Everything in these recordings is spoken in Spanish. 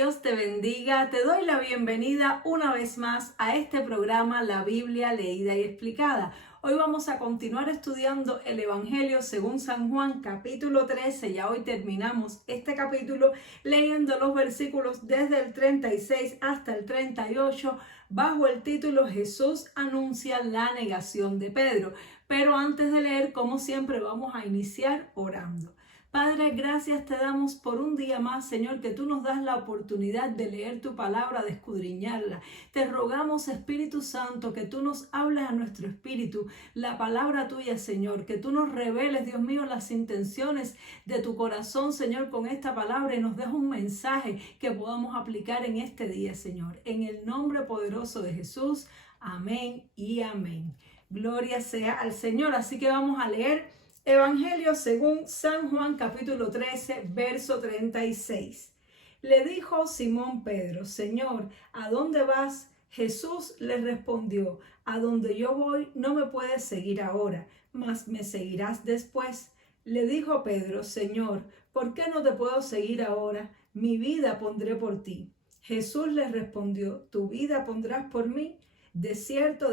Dios te bendiga. Te doy la bienvenida una vez más a este programa La Biblia Leída y Explicada. Hoy vamos a continuar estudiando el Evangelio según San Juan, capítulo 13. Ya hoy terminamos este capítulo leyendo los versículos desde el 36 hasta el 38 bajo el título Jesús anuncia la negación de Pedro. Pero antes de leer, como siempre, vamos a iniciar orando. Padre, gracias te damos por un día más, Señor, que tú nos das la oportunidad de leer tu palabra, de escudriñarla. Te rogamos, Espíritu Santo, que tú nos hables a nuestro espíritu, la palabra tuya, Señor, que tú nos reveles, Dios mío, las intenciones de tu corazón, Señor, con esta palabra y nos des un mensaje que podamos aplicar en este día, Señor. En el nombre poderoso de Jesús, amén y amén. Gloria sea al Señor. Así que vamos a leer Evangelio según San Juan capítulo 13, verso 36. Le dijo Simón Pedro: Señor, ¿a dónde vas? Jesús le respondió: a donde yo voy no me puedes seguir ahora, mas me seguirás después. Le dijo Pedro: Señor, ¿por qué no te puedo seguir ahora? Mi vida pondré por ti. Jesús le respondió: ¿tu vida pondrás por mí? De cierto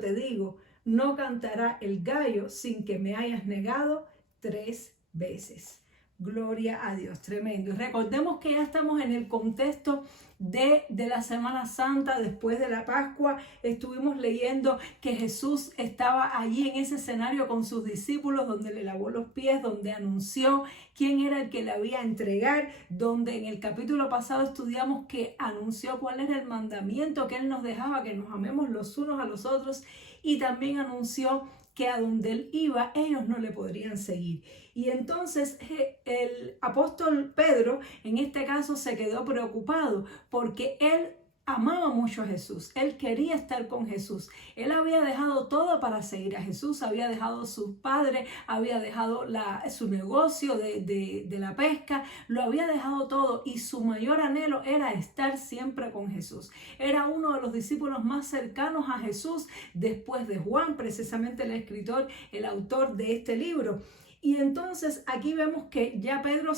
te digo, no cantará el gallo sin que me hayas negado 3 veces. Gloria a Dios, tremendo. Y recordemos que ya estamos en el contexto de la Semana Santa, después de la Pascua. Estuvimos leyendo que Jesús estaba allí en ese escenario con sus discípulos, donde le lavó los pies, donde anunció quién era el que le había a entregar, donde en el capítulo pasado estudiamos que anunció cuál era el mandamiento que Él nos dejaba, que nos amemos los unos a los otros, y también anunció que a donde Él iba, ellos no le podrían seguir. Y entonces el apóstol Pedro, en este caso, se quedó preocupado porque él amaba mucho a Jesús. Él quería estar con Jesús. Él había dejado todo para seguir a Jesús. Había dejado su padre, había dejado su negocio de la pesca, lo había dejado todo, y su mayor anhelo era estar siempre con Jesús. Era uno de los discípulos más cercanos a Jesús después de Juan, precisamente el escritor, el autor de este libro. Y entonces aquí vemos que ya Pedro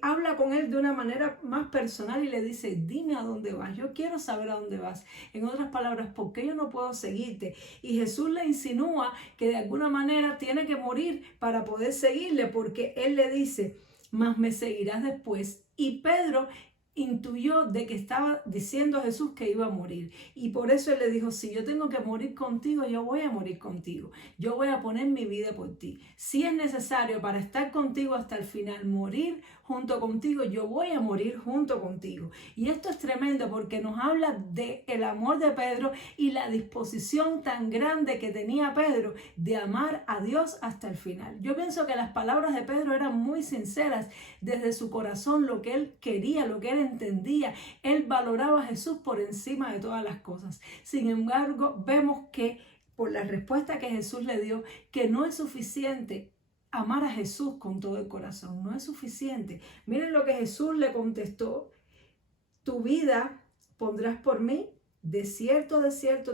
habla con él de una manera más personal y le dice: dime a dónde vas, yo quiero saber a dónde vas. En otras palabras, ¿por qué yo no puedo seguirte? Y Jesús le insinúa que de alguna manera tiene que morir para poder seguirle, porque él le dice: mas me seguirás después. Y Pedro intuyó de que estaba diciendo a Jesús que iba a morir, y por eso él le dijo: si yo tengo que morir contigo, yo voy a morir contigo, yo voy a poner mi vida por ti. Si es necesario para estar contigo hasta el final, morir junto contigo, yo voy a morir junto contigo. Y esto es tremendo porque nos habla de el amor de Pedro y la disposición tan grande que tenía Pedro de amar a Dios hasta el final. Yo pienso que las palabras de Pedro eran muy sinceras desde su corazón, lo que él quería, lo que él entendía. Él valoraba a Jesús por encima de todas las cosas. Sin embargo, vemos que por la respuesta que Jesús le dio, que no es suficiente amar a Jesús con todo el corazón, no es suficiente. Miren lo que Jesús le contestó: tu vida pondrás por mí. De cierto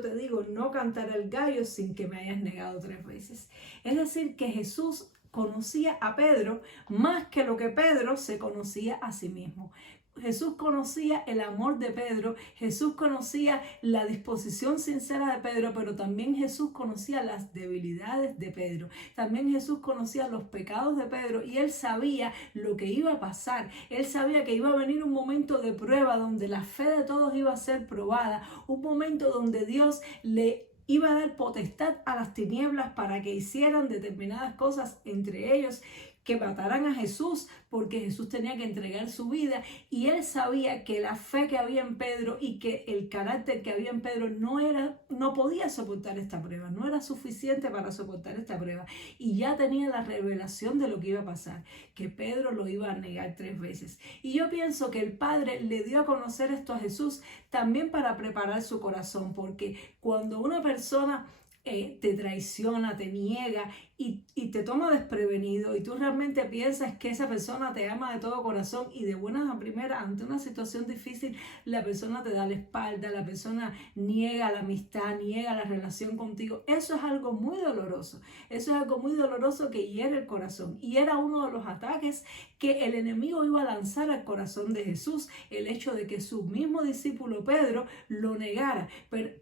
te digo, no cantará el gallo sin que me hayas negado 3 veces. Es decir, que Jesús conocía a Pedro más que lo que Pedro se conocía a sí mismo. Jesús conocía el amor de Pedro, Jesús conocía la disposición sincera de Pedro, pero también Jesús conocía las debilidades de Pedro. También Jesús conocía los pecados de Pedro, y él sabía lo que iba a pasar. Él sabía que iba a venir un momento de prueba donde la fe de todos iba a ser probada, un momento donde Dios le iba a dar potestad a las tinieblas para que hicieran determinadas cosas, entre ellos que mataran a Jesús, porque Jesús tenía que entregar su vida, y él sabía que la fe que había en Pedro y que el carácter que había en Pedro no podía soportar esta prueba, no era suficiente para soportar esta prueba, y ya tenía la revelación de lo que iba a pasar, que Pedro lo iba a negar 3 veces. Y yo pienso que el Padre le dio a conocer esto a Jesús también para preparar su corazón, porque cuando una persona te traiciona, te niega y te toma desprevenido y tú realmente piensas que esa persona te ama de todo corazón y de buenas a primeras ante una situación difícil la persona te da la espalda, la persona niega la amistad, niega la relación contigo, eso es algo muy doloroso, eso es algo muy doloroso que hiere el corazón y era uno de los ataques que el enemigo iba a lanzar al corazón de Jesús, el hecho de que su mismo discípulo Pedro lo negara,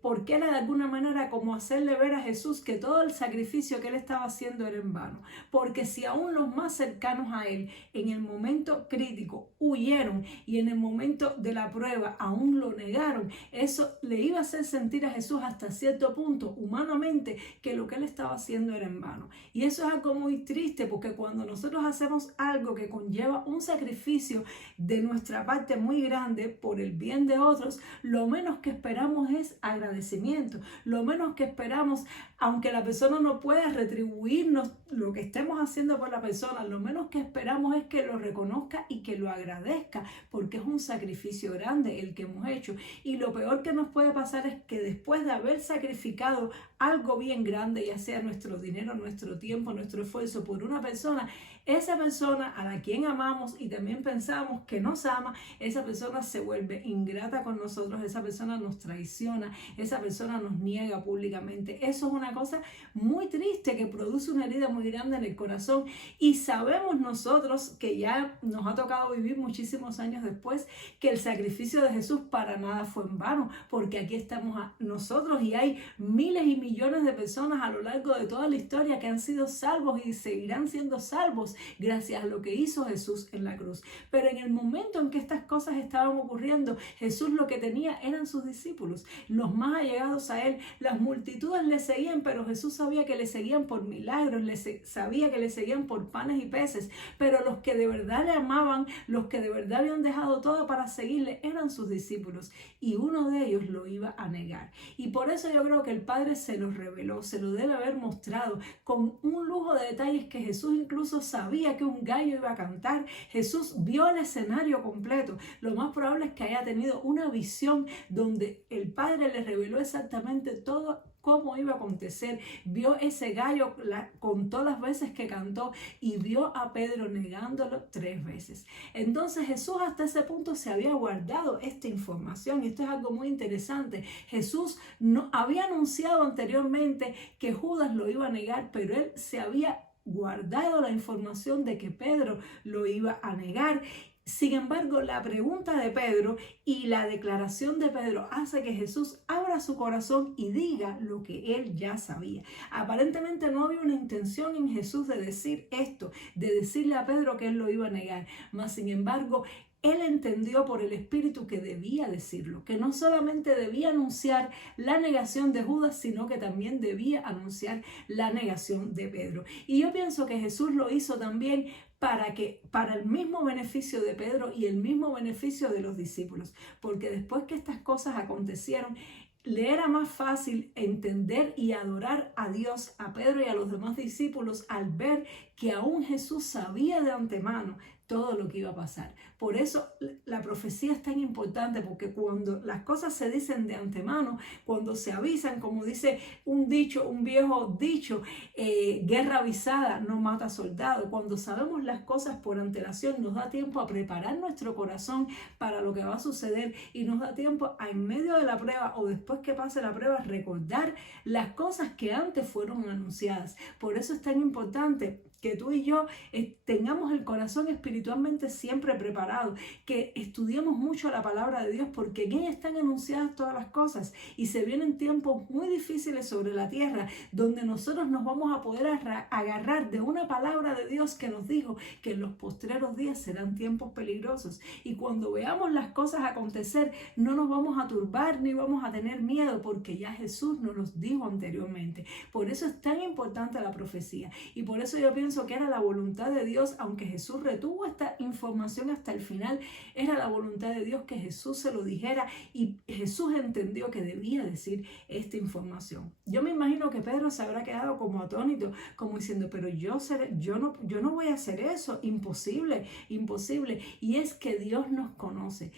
porque era de alguna manera como hacerle ver a Jesús que todo el sacrificio que él estaba haciendo era en vano, porque si aún los más cercanos a él en el momento crítico huyeron y en el momento de la prueba aún lo negaron, eso le iba a hacer sentir a Jesús hasta cierto punto humanamente que lo que él estaba haciendo era en vano. Y eso es algo muy triste, porque cuando nosotros hacemos algo que conlleva un sacrificio de nuestra parte muy grande por el bien de otros, lo menos que esperamos es agradecimiento, lo menos que esperamos, aunque la persona no pueda retribuirnos lo que estemos haciendo por la persona, lo menos que esperamos es que lo reconozca y que lo agradezca, porque es un sacrificio grande el que hemos hecho. Y lo peor que nos puede pasar es que después de haber sacrificado algo bien grande, ya sea nuestro dinero, nuestro tiempo, nuestro esfuerzo por una persona, esa persona a la quien amamos y también pensamos que nos ama, esa persona se vuelve ingrata con nosotros, esa persona nos traiciona, esa persona nos niega públicamente. Eso es una cosa muy triste que produce una herida muy grande en el corazón y sabemos nosotros que ya nos ha tocado vivir muchísimos años después que el sacrificio de Jesús para nada fue en vano, porque aquí estamos nosotros y hay miles y millones de personas a lo largo de toda la historia que han sido salvos y seguirán siendo salvos gracias a lo que hizo Jesús en la cruz. Pero en el momento en que estas cosas estaban ocurriendo, Jesús lo que tenía eran sus discípulos, los más allegados a él. Las multitudes le seguían, pero Jesús sabía que le seguían por milagros, sabía que le seguían por panes y peces, pero los que de verdad le amaban, los que de verdad habían dejado todo para seguirle, eran sus discípulos y uno de ellos lo iba a negar. Y por eso yo creo que el Padre se lo reveló, se lo debe haber mostrado con un lujo de detalles que Jesús incluso sabía que un gallo iba a cantar. Jesús vio el escenario completo. Lo más probable es que haya tenido una visión donde el Padre le reveló exactamente todo cómo iba a acontecer. Vio ese gallo, contó las veces que cantó y vio a Pedro negándolo 3 veces. Entonces Jesús hasta ese punto se había guardado esta información y esto es algo muy interesante. Jesús no había anunciado anteriormente que Judas lo iba a negar, pero él se había guardado la información de que Pedro lo iba a negar. Sin embargo, la pregunta de Pedro y la declaración de Pedro hace que Jesús abra su corazón y diga lo que él ya sabía. Aparentemente no había una intención en Jesús de decir esto, de decirle a Pedro que él lo iba a negar, mas sin embargo, él entendió por el Espíritu que debía decirlo, que no solamente debía anunciar la negación de Judas, sino que también debía anunciar la negación de Pedro. Y yo pienso que Jesús lo hizo también para el mismo beneficio de Pedro y el mismo beneficio de los discípulos, porque después que estas cosas acontecieron, le era más fácil entender y adorar a Dios, a Pedro y a los demás discípulos al ver que aún Jesús sabía de antemano todo lo que iba a pasar. Por eso la profecía es tan importante, porque cuando las cosas se dicen de antemano, cuando se avisan, como dice un dicho, un viejo dicho, guerra avisada no mata soldado. Cuando sabemos las cosas por antelación, nos da tiempo a preparar nuestro corazón para lo que va a suceder y nos da tiempo a, en medio de la prueba o después que pase la prueba, recordar las cosas que antes fueron anunciadas. Por eso es tan importante que tú y yo tengamos el corazón espiritualmente siempre preparado, que estudiemos mucho la palabra de Dios, porque en ella están anunciadas todas las cosas y se vienen tiempos muy difíciles sobre la tierra, donde nosotros nos vamos a poder agarrar de una palabra de Dios que nos dijo que en los postreros días serán tiempos peligrosos, y cuando veamos las cosas acontecer no nos vamos a turbar ni vamos a tener miedo, porque ya Jesús nos los dijo anteriormente. Por eso es tan importante la profecía y por eso yo pienso pienso que era la voluntad de Dios, aunque Jesús retuvo esta información hasta el final, era la voluntad de Dios que Jesús se lo dijera y Jesús entendió que debía decir esta información. Yo me imagino que Pedro se habrá quedado como atónito, como diciendo, pero yo no voy a hacer eso, imposible, imposible. Y es que Dios nos conoce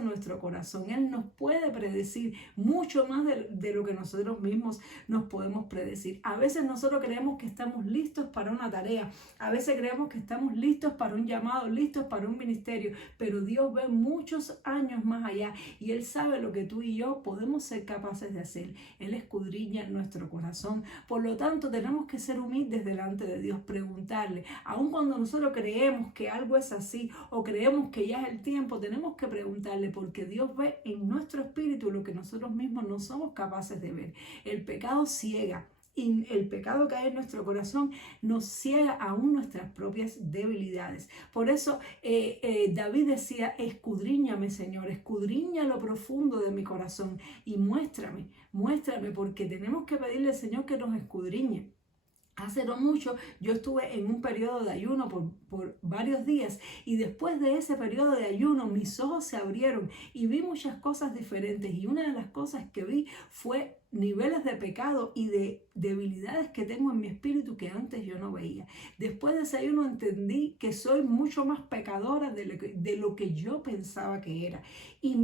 nuestro corazón, Él nos puede predecir mucho más de lo que nosotros mismos nos podemos predecir. A veces nosotros creemos que estamos listos para una tarea, a veces creemos que estamos listos para un llamado, listos para un ministerio, pero Dios ve muchos años más allá y Él sabe lo que tú y yo podemos ser capaces de hacer. Él escudriña nuestro corazón. Por lo tanto, tenemos que ser humildes delante de Dios, preguntarle, aun cuando nosotros creemos que algo es así o creemos que ya es el tiempo, tenemos que preguntarle, porque Dios ve en nuestro espíritu lo que nosotros mismos no somos capaces de ver. El pecado ciega. Y el pecado que hay en nuestro corazón nos ciega aún nuestras propias debilidades. Por eso David decía, escudriñame, Señor, escudriña lo profundo de mi corazón y muéstrame, porque tenemos que pedirle al Señor que nos escudriñe. Hace no mucho yo estuve en un periodo de ayuno por varios días y después de ese periodo de ayuno mis ojos se abrieron y vi muchas cosas diferentes, y una de las cosas que vi fue niveles de pecado y de debilidades que tengo en mi espíritu que antes yo no veía. Después de ese ayuno entendí que soy mucho más pecadora de lo que yo pensaba que era, y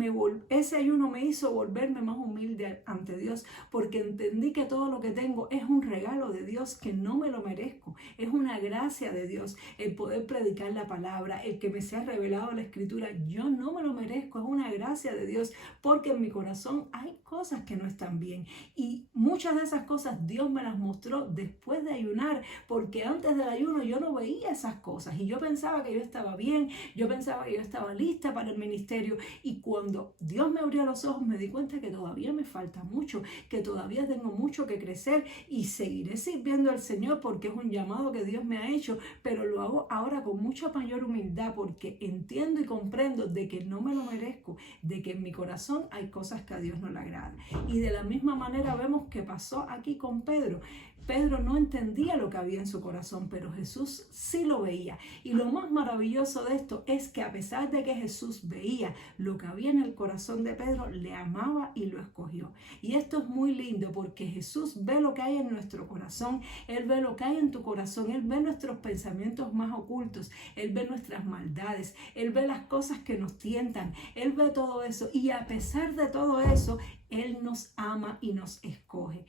ese ayuno me hizo volverme más humilde ante Dios, porque entendí que todo lo que tengo es un regalo de Dios, que no me lo merezco, es una gracia de Dios, el poder predicar la palabra, el que me sea revelado la escritura, yo no me lo merezco, es una gracia de Dios, porque en mi corazón hay cosas que no están bien. Y muchas de esas cosas Dios me las mostró después de ayunar, porque antes del ayuno yo no veía esas cosas y yo pensaba que yo estaba bien, yo pensaba que yo estaba lista para el ministerio, y cuando Dios me abrió los ojos me di cuenta que todavía me falta mucho, que todavía tengo mucho que crecer y seguiré sirviendo al Señor porque es un llamado que Dios me ha hecho, pero lo hago ahora con mucha mayor humildad, porque entiendo y comprendo de que no me lo merezco, de que en mi corazón hay cosas que a Dios no le agradan. Y de la misma manera vemos que pasó aquí con Pedro. Pedro no entendía lo que había en su corazón, pero Jesús sí lo veía. Y lo más maravilloso de esto es que a pesar de que Jesús veía lo que había en el corazón de Pedro, le amaba y lo escogió. Y esto es muy lindo, porque Jesús ve lo que hay en nuestro corazón, Él ve lo que hay en tu corazón, Él ve nuestros pensamientos más ocultos, Él ve nuestras maldades, Él ve las cosas que nos tientan, Él ve todo eso, y a pesar de todo eso, Él nos ama y nos escoge.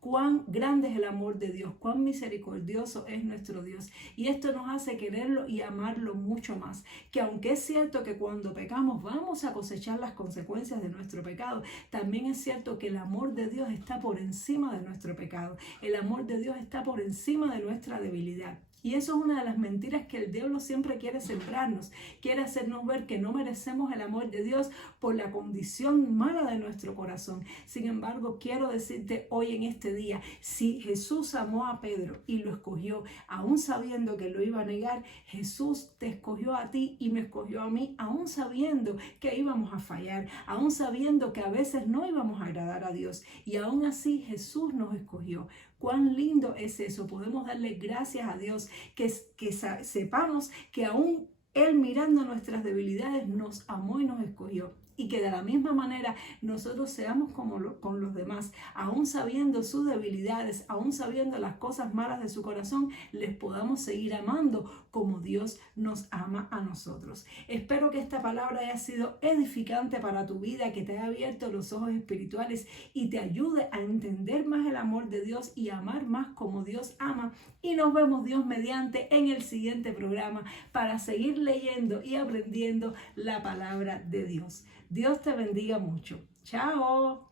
Cuán grande es el amor de Dios, cuán misericordioso es nuestro Dios. Y esto nos hace quererlo y amarlo mucho más. Que aunque es cierto que cuando pecamos vamos a cosechar las consecuencias de nuestro pecado, también es cierto que el amor de Dios está por encima de nuestro pecado. El amor de Dios está por encima de nuestra debilidad. Y eso es una de las mentiras que el diablo siempre quiere sembrarnos. Quiere hacernos ver que no merecemos el amor de Dios por la condición mala de nuestro corazón. Sin embargo, quiero decirte hoy en este día, si Jesús amó a Pedro y lo escogió, aún sabiendo que lo iba a negar, Jesús te escogió a ti y me escogió a mí, aún sabiendo que íbamos a fallar, aún sabiendo que a veces no íbamos a agradar a Dios. Y aún así Jesús nos escogió. Cuán lindo es eso. Podemos darle gracias a Dios que sepamos que aún Él, mirando nuestras debilidades, nos amó y nos escogió. Y que de la misma manera nosotros seamos como con los demás, aún sabiendo sus debilidades, aún sabiendo las cosas malas de su corazón, les podamos seguir amando como Dios nos ama a nosotros. Espero que esta palabra haya sido edificante para tu vida, que te haya abierto los ojos espirituales y te ayude a entender más el amor de Dios y amar más como Dios ama. Y nos vemos, Dios mediante, en el siguiente programa para seguir leyendo y aprendiendo la palabra de Dios. Dios te bendiga mucho. Chao.